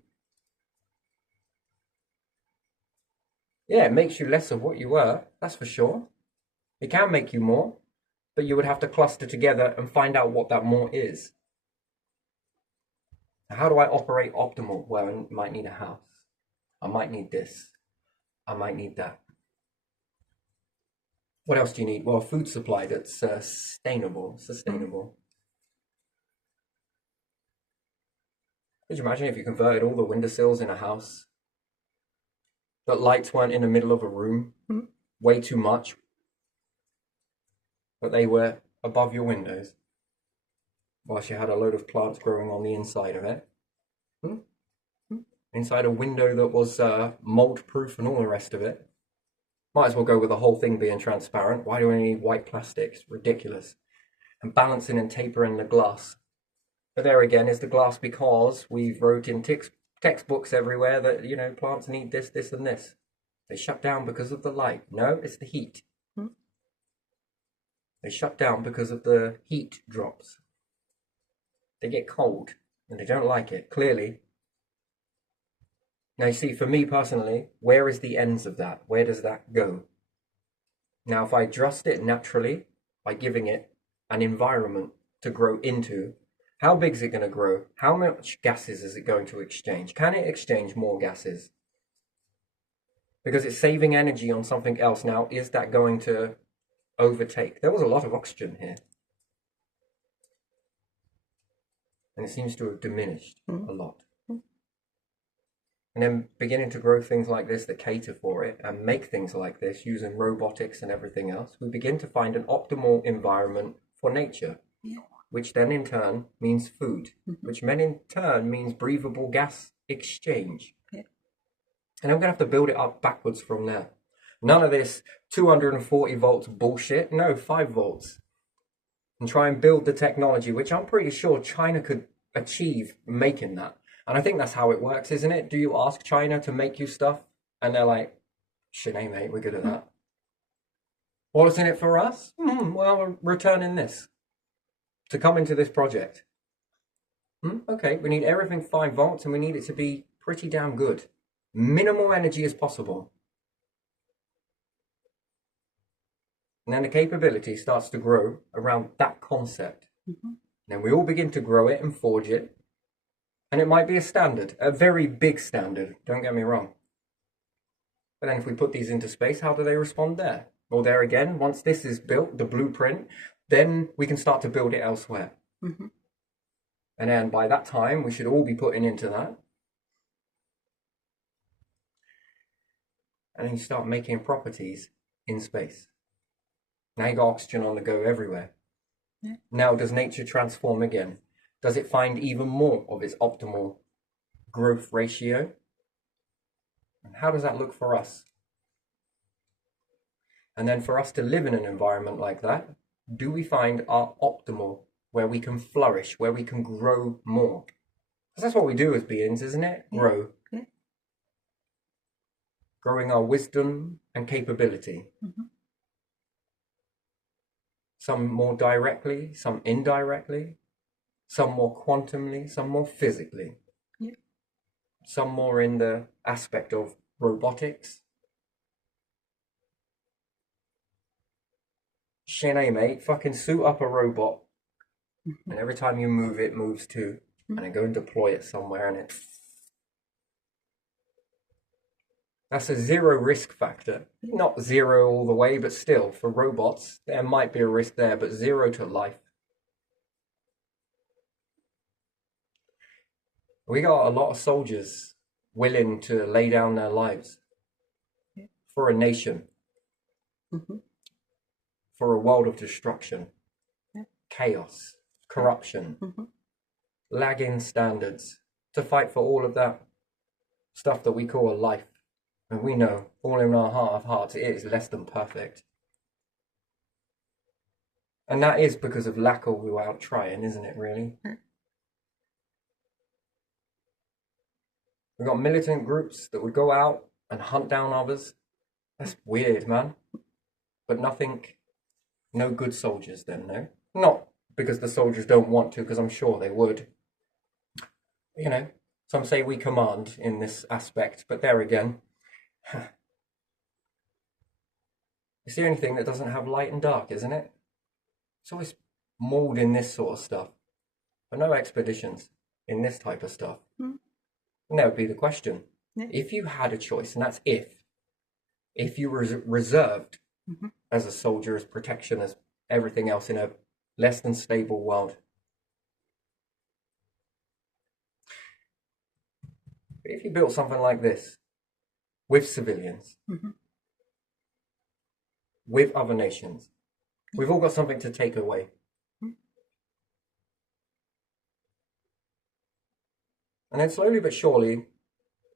Yeah, it makes you less of what you were, that's for sure. It can make you more, but you would have to cluster together and find out what that more is. How do I operate optimal? Well, I might need a house. I might need this. I might need that. What else do you need? Well, a food supply that's sustainable. Could you imagine if you converted all the windowsills in a house? That lights weren't in the middle of a room, way too much, but they were above your windows, whilst you had a load of plants growing on the inside of it. Inside a window that was mold-proof and all the rest of it. Might as well go with the whole thing being transparent. Why do we need white plastic? It's ridiculous. And balancing and tapering the glass. But there again is the glass because we've wrote in textbooks everywhere that, you know, plants need this, this and this. They shut down because of the light. No, it's the heat. They shut down because of the heat drops. They get cold and they don't like it, clearly. Now, you see, for me personally, where is the ends of that? Where does that go? Now, if I adjust it naturally by giving it an environment to grow into, how big is it going to grow? How much gases is it going to exchange? Can it exchange more gases? Because it's saving energy on something else now. Is that going to overtake? There was a lot of oxygen here. and it seems to have diminished a lot. Mm. And then beginning to grow things like this that cater for it and make things like this using robotics and everything else, we begin to find an optimal environment for nature, which then in turn means food, which then in turn means breathable gas exchange. Yeah. And I'm going to have to build it up backwards from there. None of this 240 volts bullshit. No, 5 volts. And try and build the technology, which I'm pretty sure China could achieve making that. And I think that's how it works, isn't it? Do you ask China to make you stuff? And they're like, shit, mate, we're good at that. What's in it for us? Well, we're returning this to come into this project. Okay, we need everything 5 volts and we need it to be pretty damn good. Minimal energy as possible. And then the capability starts to grow around that concept. Then we all begin to grow it and forge it. And it might be a standard, a very big standard, don't get me wrong. But then if we put these into space, how do they respond there? Well, there again, once this is built, the blueprint, then we can start to build it elsewhere. And then by that time, we should all be putting into that. And then you start making properties in space. Now you got oxygen on the go everywhere. Yeah. Now does nature transform again? Does it find even more of its optimal growth ratio? And how does that look for us? And then for us to live in an environment like that, do we find our optimal, where we can flourish, where we can grow more? Because that's what we do as beings, isn't it? Grow. Yeah. Growing our wisdom and capability. Some more directly, some indirectly, some more quantumly, some more physically. Yeah. Some more in the aspect of robotics. Shane, mate, fucking suit up a robot. And every time you move, it moves too. And then go and deploy it somewhere and it... That's a 0 risk factor. Not 0 all the way, but still, for robots, there might be a risk there, but 0 to life. We got a lot of soldiers willing to lay down their lives for a nation, for a world of destruction, chaos, corruption, lagging standards, to fight for all of that stuff that we call a life. And we know, all in our heart of hearts, it is less than perfect. And that is because of lack of without trying, isn't it, really? We've got militant groups that would go out and hunt down others. That's weird, man. But no good soldiers then, no? Not because the soldiers don't want to, because I'm sure they would. You know, some say we command in this aspect, but there again, it's the only thing that doesn't have light and dark, isn't it? It's always mauled in this sort of stuff, but no expeditions in this type of stuff. And that would be the question. Yeah. If you had a choice, and that's if you were reserved as a soldier, as protection, as everything else in a less than stable world. But if you built something like this, with civilians, with other nations, we've all got something to take away. And then slowly but surely,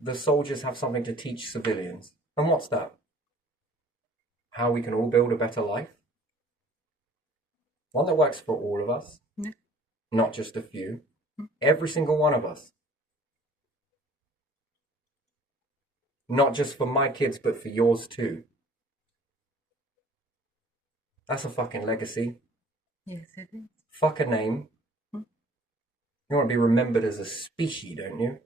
the soldiers have something to teach civilians. And what's that? How we can all build a better life. One that works for all of us, not just a few. Every single one of us. Not just for my kids, but for yours too. That's a fucking legacy. Yes, it is. Fuck a name. You want to be remembered as a species, don't you?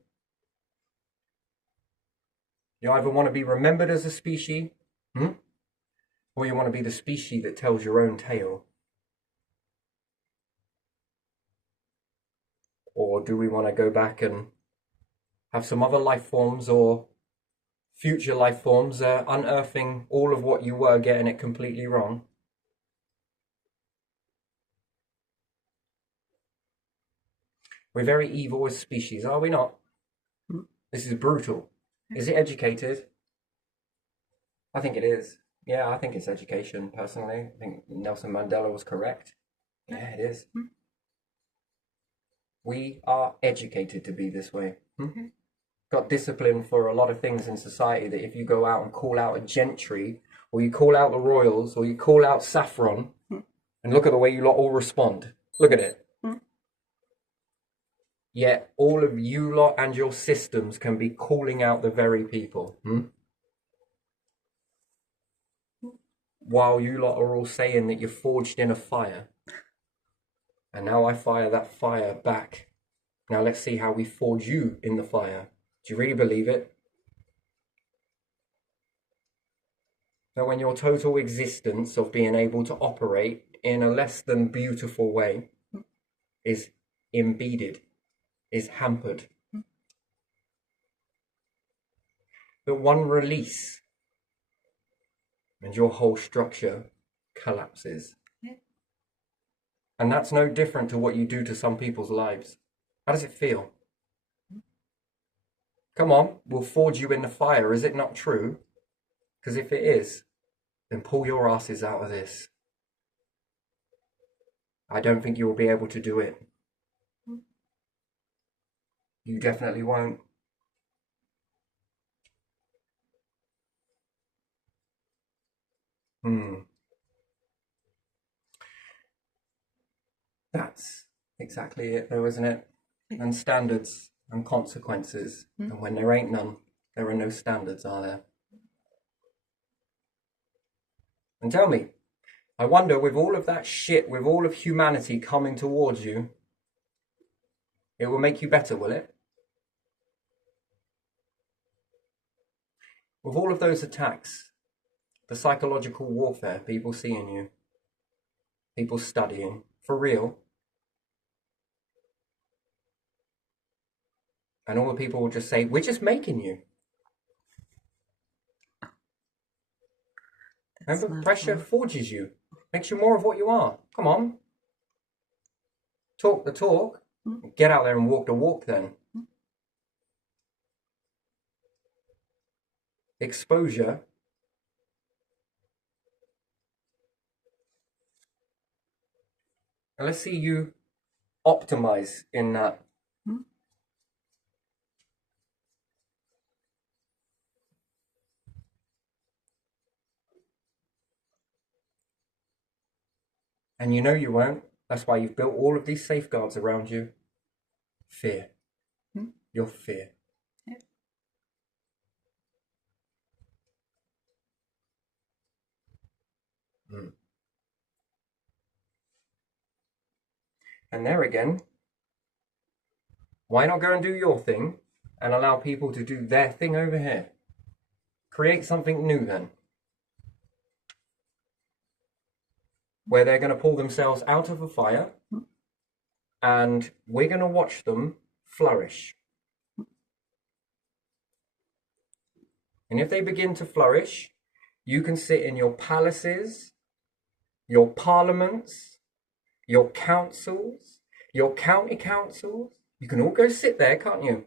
You either want to be remembered as a species, or you want to be the species that tells your own tale. Or do we want to go back and have some other life forms or future life forms unearthing all of what you were, getting it completely wrong? We're very evil as species, are we not? This is brutal. Is it educated? I think it is. Yeah, I think it's education, personally. I think Nelson Mandela was correct. Yeah, it is. We are educated to be this way. Got discipline for a lot of things in society that if you go out and call out a gentry, or you call out the royals, or you call out saffron, and look at the way you lot all respond. Look at it. Yet all of you lot and your systems can be calling out the very people. While you lot are all saying that you're forged in a fire. And now I fire that fire back. Now let's see how we forge you in the fire. Do you really believe it? That when your total existence of being able to operate in a less than beautiful way is impeded, is hampered. That one release and your whole structure collapses. And that's no different to what you do to some people's lives. How does it feel? Come on, we'll forge you in the fire. Is it not true? Because if it is, then pull your asses out of this. I don't think you will be able to do it. You definitely won't. That's exactly it though, isn't it? And standards and consequences. And when there ain't none, there are no standards, are there? And tell me, I wonder, with all of that shit, with all of humanity coming towards you, it will make you better, will it? With all of those attacks, the psychological warfare, people seeing you, people studying, for real, and all the people will just say, we're just making you. Remember, pressure forges you, makes you more of what you are. Come on. Talk the talk, get out there and walk the walk then. Exposure and let's see you optimize in that. And you know you won't. That's why you've built all of these safeguards around you. Fear. Your fear. And there again, why not go and do your thing and allow people to do their thing over here? Create something new then. Where they're going to pull themselves out of a fire and we're going to watch them flourish. And if they begin to flourish, you can sit in your palaces, your parliaments, your councils, your county councils. You can all go sit there, can't you?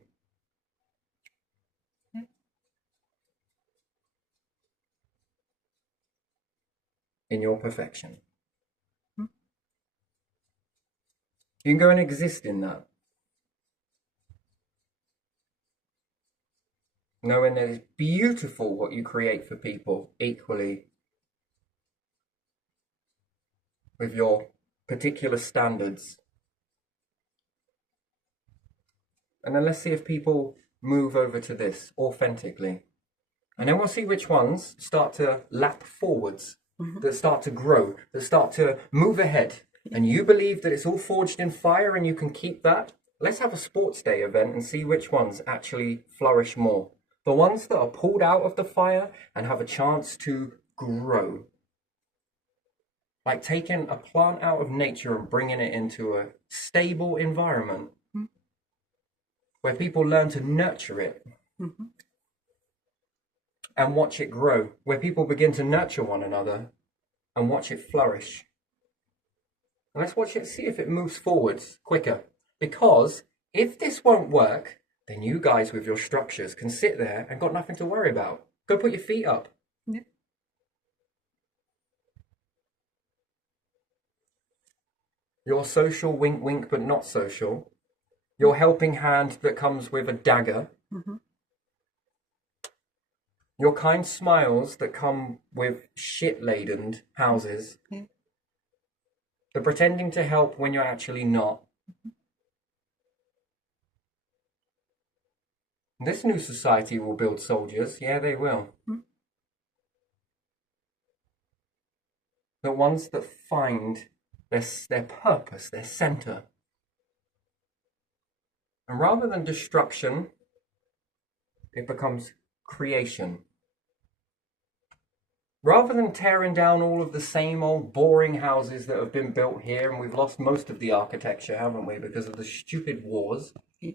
In your perfection. You can go and exist in that. Knowing that it's beautiful what you create for people equally with your particular standards. And then let's see if people move over to this authentically. And then we'll see which ones start to lap forwards, that start to grow, that start to move ahead. And you believe that it's all forged in fire and you can keep that. Let's have a sports day event and see which ones actually flourish more. The ones that are pulled out of the fire and have a chance to grow. Like taking a plant out of nature and bringing it into a stable environment where people learn to nurture it and watch it grow, where people begin to nurture one another and watch it flourish. And let's watch it, see if it moves forwards quicker, because If this won't work, then you guys with your structures can sit there and got nothing to worry about. Go put your feet up. Yeah. Your social wink wink but not social. Your helping hand that comes with a dagger. Mm-hmm. Your kind smiles that come with shit-laden houses. Yeah. The pretending to help when you're actually not. This new society will build soldiers. Yeah, they will. Mm. The ones that find their purpose, their center. And rather than destruction, it becomes creation. Rather than tearing down all of the same old boring houses that have been built here, and we've lost most of the architecture, haven't we, because of the stupid wars. Yeah.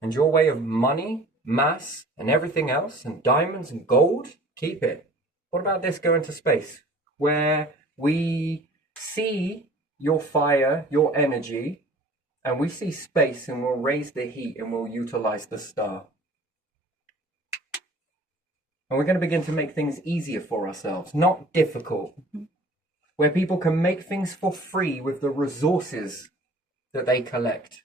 And your way of money, mass, and everything else, and diamonds and gold, keep it. What about this going to space, where we see your fire, your energy, and we see space, and we'll raise the heat, and we'll utilize the star. And we're going to begin to make things easier for ourselves, not difficult, where people can make things for free with the resources that they collect.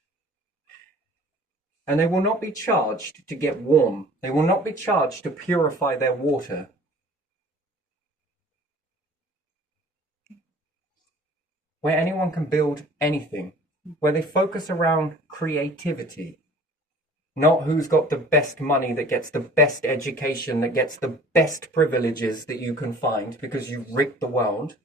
And they will not be charged to get warm. They will not be charged to purify their water. Where anyone can build anything. Where they focus around creativity. Not who's got the best money, that gets the best education, that gets the best privileges that you can find because you've rigged the world.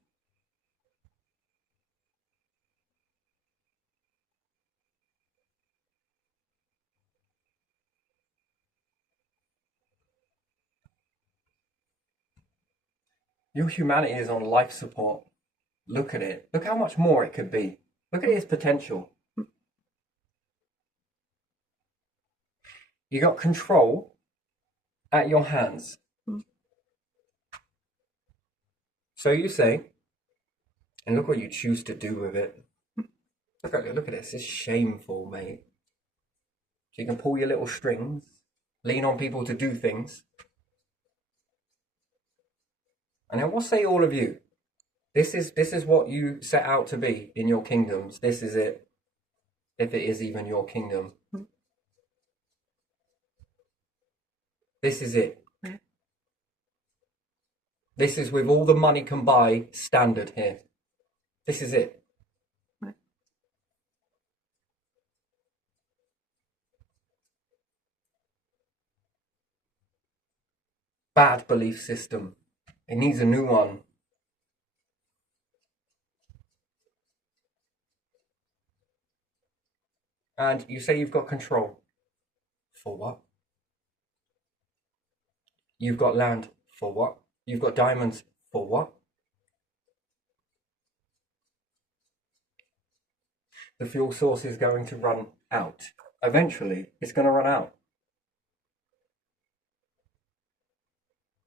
Your humanity is on life support. Look at it. Look how much more it could be. Look at its potential. You got control at your hands. So you say, and look what you choose to do with it. Look at this. It's shameful, mate. So you can pull your little strings, lean on people to do things. And then what say all of you? This is what you set out to be in your kingdoms. This is it. If it is even your kingdom. This is it. Yeah. This is with all the money can buy standard here. This is it. Yeah. Bad belief system. It needs a new one. And you say you've got control. For what? You've got land. For what? You've got diamonds. For what? The fuel source is going to run out. Eventually, it's going to run out.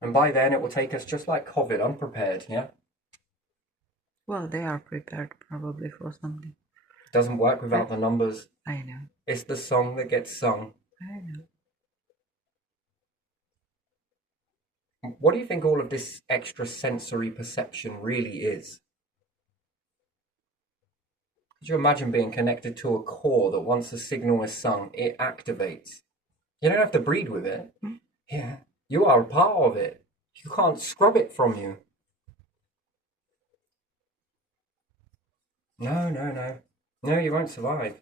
And by then, it will take us just like COVID, unprepared, yeah? Well, they are prepared probably for something. It doesn't work without the numbers. I know. It's the song that gets sung. I know. What do you think all of this extra sensory perception really is? Could you imagine being connected to a core that once a signal is sung, it activates? You don't have to breed with it. Yeah, you are a part of it. You can't scrub it from you. No, no, no. No, you won't survive.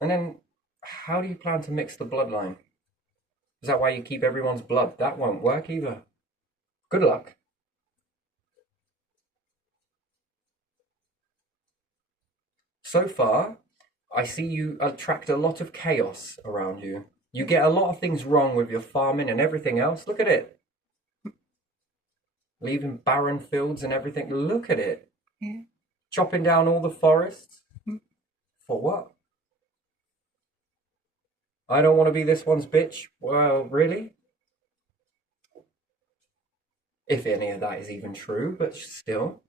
And then, how do you plan to mix the bloodline? Is that why you keep everyone's blood? That won't work either. Good luck. So far, I see you attract a lot of chaos around you. You get a lot of things wrong with your farming and everything else. Look at it. Leaving barren fields and everything. Look at it. Yeah. Chopping down all the forests. For what? I don't want to be this one's bitch. Well, really? If any of that is even true, but still.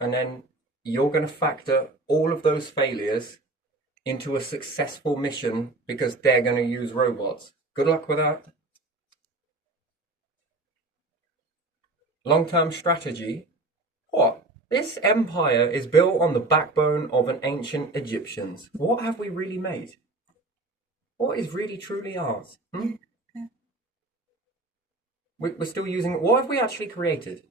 And then you're going to factor all of those failures into a successful mission because they're going to use robots. Good luck with that. Long-term strategy. What? This empire is built on the backbone of an ancient Egyptians. What have we really made? What is really truly ours? We're still using it. What have we actually created?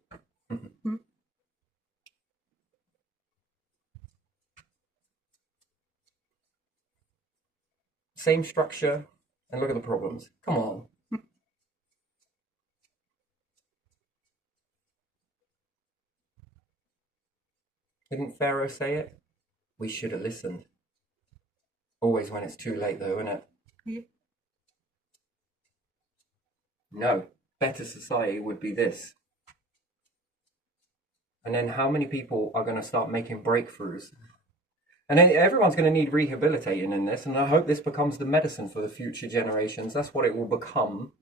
Same structure, and look at the problems. Come on. Didn't Pharaoh say it? We should have listened. Always when it's too late, though, isn't it? Yeah. No. Better society would be this. And then how many people are going to start making breakthroughs? And then everyone's going to need rehabilitating in this, and I hope this becomes the medicine for the future generations. That's what it will become.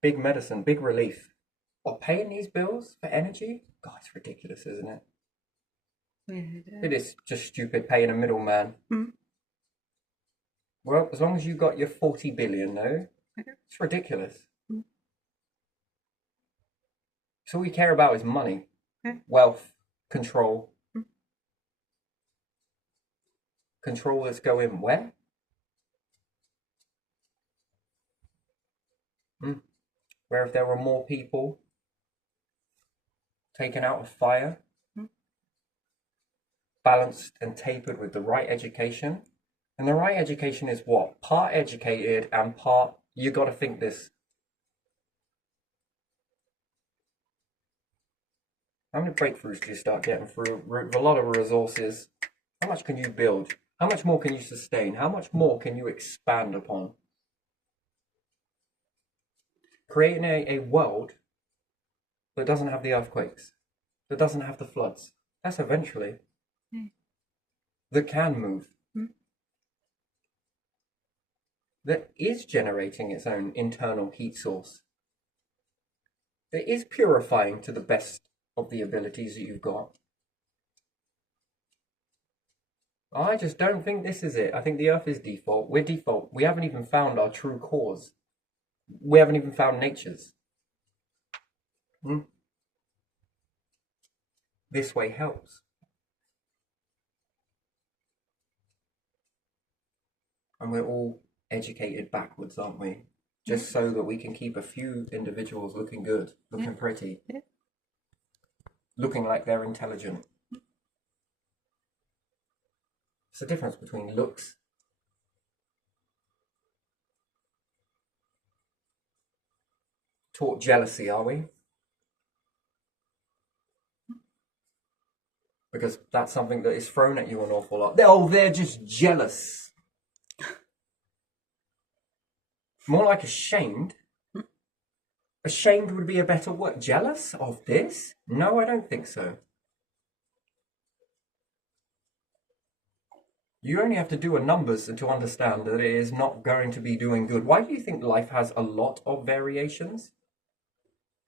Big medicine, big relief. What, paying these bills for energy? God, it's ridiculous, isn't it? It is just stupid paying a middleman. Well, as long as you got your 40 billion, though, it's ridiculous. So all we care about is money, wealth, control. Control that's going where? Where if there were more people taken out of fire, balanced and tapered with the right education. And the right education is what? Part educated and part, you got to think this. How many breakthroughs do you start getting through with a lot of resources? How much can you build? How much more can you sustain? How much more can you expand upon? Creating a world that doesn't have the earthquakes, that doesn't have the floods. That's eventually. That can move. That is generating its own internal heat source. That is purifying to the best of the abilities that you've got. I just don't think this is it. I think the Earth is default. We're default. We haven't even found our true cause. We haven't even found nature's. This way helps. And we're all educated backwards, aren't we? Just so that we can keep a few individuals looking good, looking pretty, looking like they're intelligent. It's the difference between looks. Taught jealousy, are we? Because that's something that is thrown at you an awful lot. Oh, they're just jealous. More like ashamed. Ashamed would be a better word. Jealous of this? No, I don't think so. You only have to do a numbers to understand that it is not going to be doing good. Why do you think life has a lot of variations?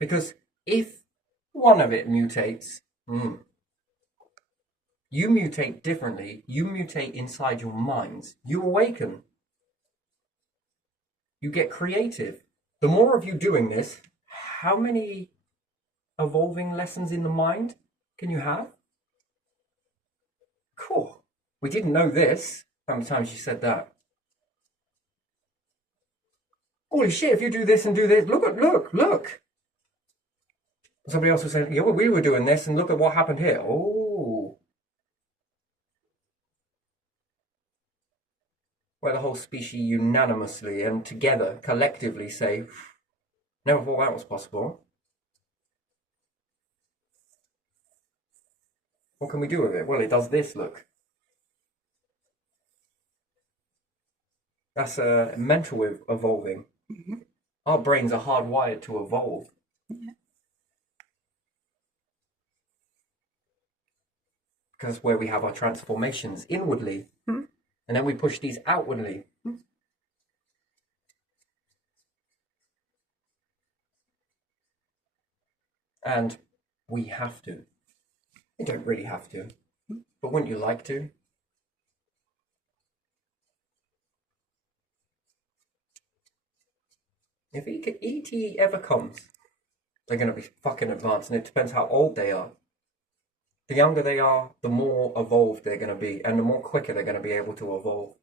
Because if one of it mutates, you mutate differently. You mutate inside your minds. You awaken. You get creative. The more of you doing this, how many evolving lessons in the mind can you have? Cool. We didn't know this. How many times you said that? Holy shit, if you do this and do this, look. Somebody else was saying, yeah, well, we were doing this and look at what happened here. Oh. Where the whole species unanimously and together, collectively say, never thought that was possible. What can we do with it? Well, it does this, look. That's mental evolving. Our brains are hardwired to evolve. because where we have our transformations inwardly, Hmm? and then we push these outwardly. Hmm? And we have to. You don't really have to, but wouldn't you like to? If ET ever comes, they're going to be fucking advanced, and it depends how old they are. The younger they are, the more evolved they're going to be, and the more quicker they're going to be able to evolve.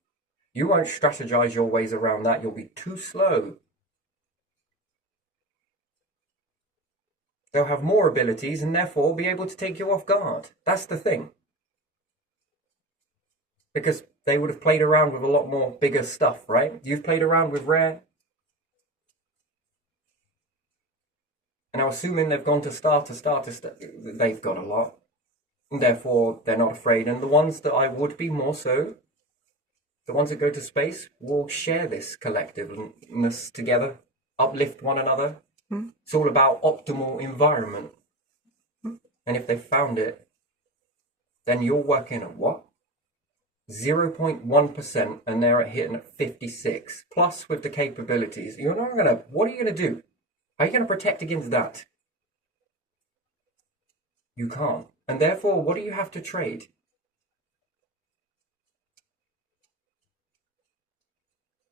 You won't strategize your ways around that. You'll be too slow. They'll have more abilities and therefore be able to take you off guard. That's the thing. Because they would have played around with a lot more bigger stuff, right? You've played around with rare. And I'm assuming they've gone to star to star to star. They've got a lot. And therefore, they're not afraid. And the ones that I would be more so, the ones that go to space, will share this collectiveness together, uplift one another. Hmm? It's all about optimal environment. And if they found it, then you're working at what? 0.1%, and they're hitting at 56. Plus, with the capabilities, you're not gonna. What are you gonna do? How are you gonna protect against that? You can't. And therefore, what do you have to trade?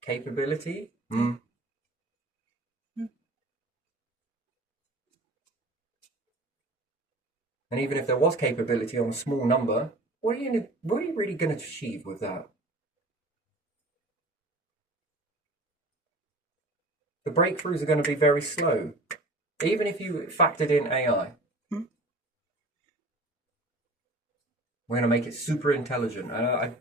Capability? Mm. And even if there was capability on a small number, what are you really going to achieve with that? The breakthroughs are going to be very slow, even if you factored in AI. Hmm? We're going to make it super intelligent. I'd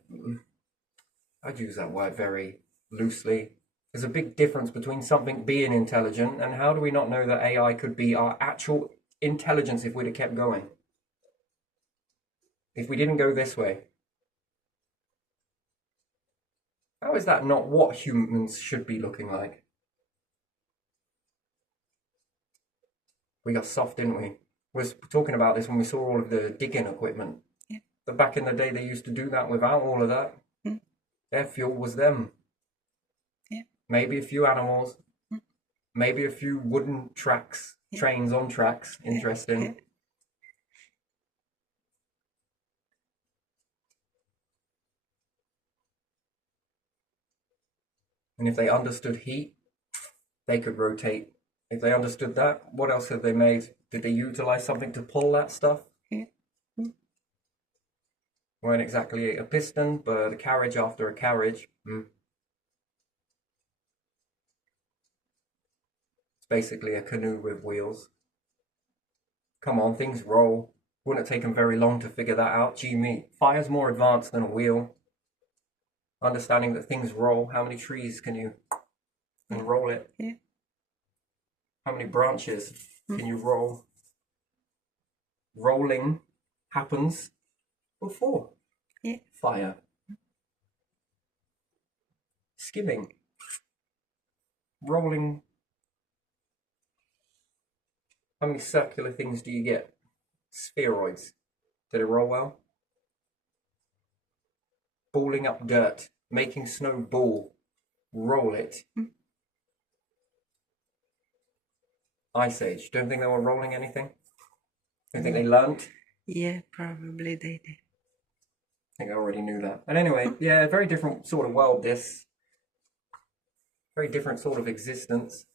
use that word very loosely. There's a big difference between something being intelligent and how do we not know that AI could be our actual intelligence if we'd have kept going? If we didn't go this way. How is that not what humans should be looking like? We got soft, didn't we? We were talking about this when we saw all of the digging equipment. Yeah. But back in the day, they used to do that without all of that. Hmm? Their fuel was them. Yeah. Maybe a few animals. Hmm? Maybe a few wooden tracks, Yeah. trains on tracks. Interesting. Yeah. And if they understood heat, they could rotate. If they understood that, what else have they made? Did they utilize something to pull that stuff? Yeah. Hmm? Weren't exactly a piston, but a carriage after a carriage. It's basically a canoe with wheels. Come on, things roll. Wouldn't have taken very long to figure that out. Gee me, fire's more advanced than a wheel. Understanding that things roll. How many trees can you roll it? Yeah. How many branches can you roll? Rolling happens before Yeah. fire. Skimming. Rolling. How many circular things do you get? Spheroids. Did it roll well? Balling up dirt. Making snow ball. Roll it. Ice Age. Don't think they were rolling anything? Don't think they learnt? Yeah, probably they did. I think I already knew that. And anyway, yeah, very different sort of world, this. Very different sort of existence.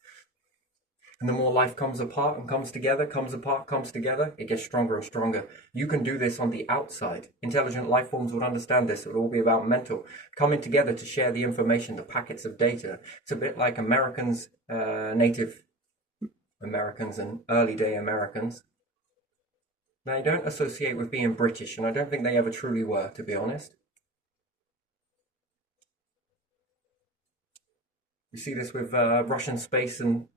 And the more life comes apart and comes together, comes apart, comes together, it gets stronger and stronger. You can do this on the outside. Intelligent life forms would understand this. It would all be about mental. Coming together to share the information, the packets of data. It's a bit like Americans, Native Americans and early day Americans. They don't associate with being British, and I don't think they ever truly were, to be honest. You see this with Russian space and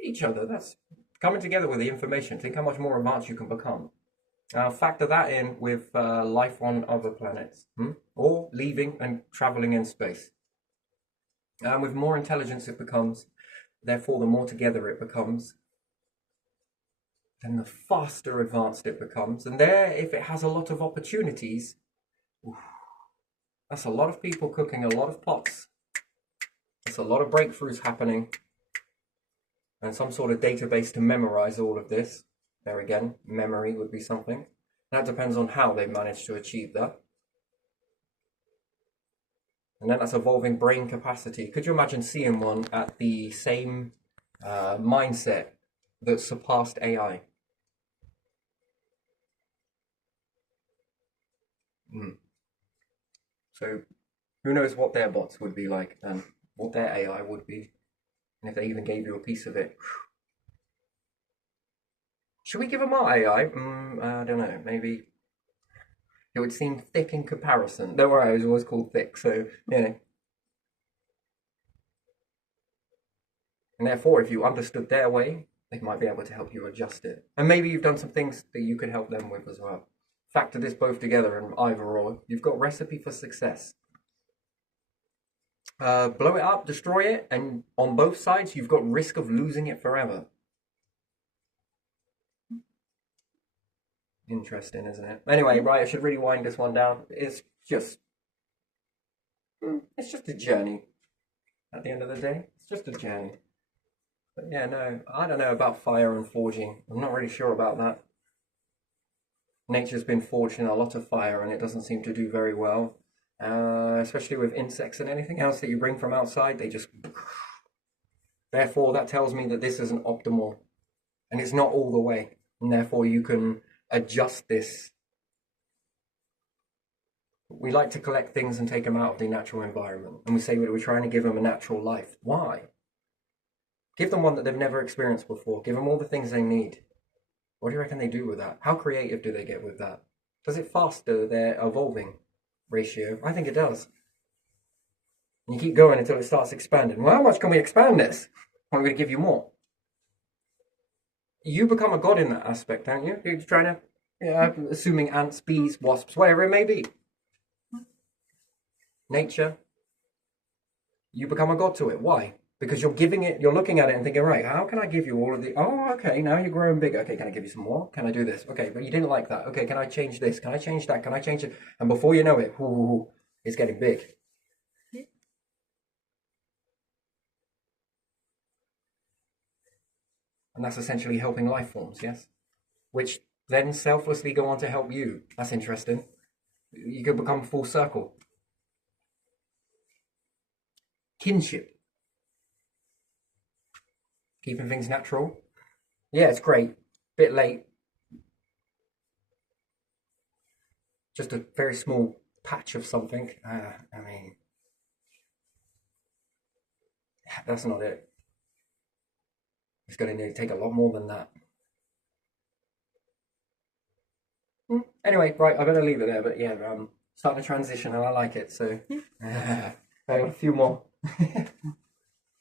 each other. That's coming together with the information. Think how much more advanced you can become. Now factor that in with life on other planets, or leaving and traveling in space. And with more intelligence it becomes, therefore the more together it becomes, then the faster advanced it becomes. And there, if it has a lot of opportunities, oof, that's a lot of people cooking a lot of pots. That's a lot of breakthroughs happening. And some sort of database to memorize all of this. There again, memory would be something. That depends on how they manage to achieve that. And then that's evolving brain capacity. Could you imagine seeing one at the same mindset that surpassed AI? So who knows what their bots would be like and what their AI would be. And if they even gave you a piece of it. Should we give them our AI? I don't know, maybe it would seem thick in comparison. Don't worry, I was always called thick, so, you know. And therefore, if you understood their way, they might be able to help you adjust it. And maybe you've done some things that you could help them with as well. Factor this both together and either or, you've got a recipe for success. Blow it up, destroy it, and on both sides, you've got risk of losing it forever. Interesting, isn't it? Anyway, right, I should really wind this one down. It's just a journey. At the end of the day, it's just a journey. But yeah, no, I don't know about fire and forging. I'm not really sure about that. Nature's been forged in a lot of fire and it doesn't seem to do very well. Especially with insects and anything else that you bring from outside, they just... Therefore, that tells me that this isn't optimal. And it's not all the way. And therefore, you can adjust this. We like to collect things and take them out of the natural environment. And we say that we're trying to give them a natural life. Why? Give them one that they've never experienced before. Give them all the things they need. What do you reckon they do with that? How creative do they get with that? Does it foster their evolving ratio? I think it does. And you keep going until it starts expanding. Well, how much can we expand this? I'm going to give you more. You become a god in that aspect, don't you? You're trying to, assuming ants, bees, wasps, whatever it may be. Nature. You become a god to it. Why? Because you're giving it, you're looking at it and thinking, right, how can I give you all of the, oh, okay, now you're growing bigger. Okay, can I give you some more? Can I do this? Okay, but you didn't like that. Okay, can I change this? Can I change that? Can I change it? And before you know it, it's getting big. And that's essentially helping life forms, yes? Which then selflessly go on to help you. That's interesting. You could become full circle. Kinship. Keeping things natural. Yeah, it's great. Bit late. Just a very small patch of something. I mean, that's not it. It's going to take a lot more than that. Anyway, right, I better leave it there. But yeah, starting to transition and I like it. So, a few more.